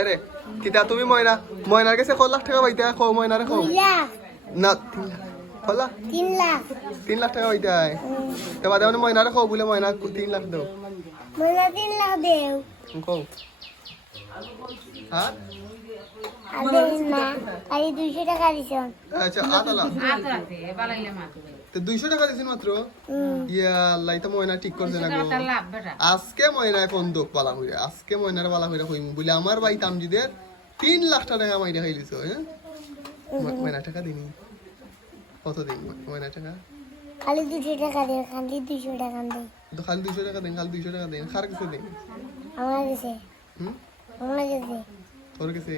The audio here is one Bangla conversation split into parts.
এরে কিতা তুমি ময়নার কাছে কত লাখ টাকা পাইতা কো ময়নারে কো না 3 লাখ 3 লাখ টাকা পাইতা তে বাদে মানে ময়নারে কো বলে ময়না 3 লাখ দাও ময়না 3 লাখ দেও কো হ্যাঁ আদে না আই 200 টাকা দিছন আচ্ছা আদালা তো 200 টাকা দিছেন মাত্র ইয়া আল্লাহ এটা ময়না ঠিক করছে না গো আজকে ময়নায় বন্ধক পালা হইরা আজকে ময়নার পালা হইরা কইম বলে আমার ভাই তামজিদের 3 লাখ টাকা মাইরা খাইলিছো হ্যাঁ ময়না টাকা দিনি কত দিন ময়না টাকা খালি 200 টাকা দে খালি 200 টাকা দে তো খালি 200 টাকা দেন খালি 200 টাকা দেন খার কাছে দেন আমার কাছে আমার কাছে তোর কাছে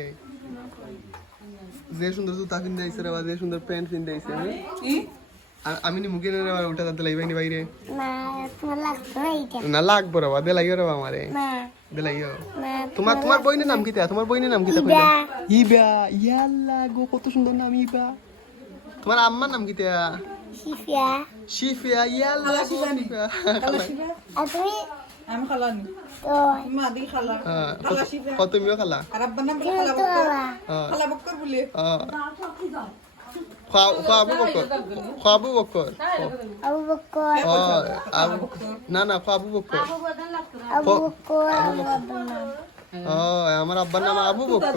যে সুন্দর জুতা কিনে দিয়েছে রে বা যে সুন্দর প্যান্ট কিনে দিয়েছে আমি নি মুখে রে ওটা দাঁতে লাইবাই নি বাইরে না তোমার লাগতো না এইটা না লাগবো রে বা দে লাইও রে বা আমারে না দে লাইও না তোমার বইনের নাম কিতা তোমার বইনের নাম কিতা কইলা ইবা ইয়াল্লা গো কত সুন্দর নাম ইবা তোমার আম্মার নাম কিতা শিফিয়া শিফিয়া ইয়াল্লা শিফিয়া আর তুমি আমি খালানি তো মাদি খালা খালা শিফা কত তুমিও খালা আর আব্বার নাম তুমি খালা তো বাবা খালা বক্কর বলে খাবু বকর আবু বকর না না খাবু বকর আবু বকর আমার আব্বার নাম আবু বকর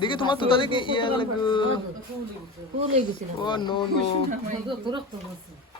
দেখি তোমার তোতা দেখি ইয়া লাগো ও নো নো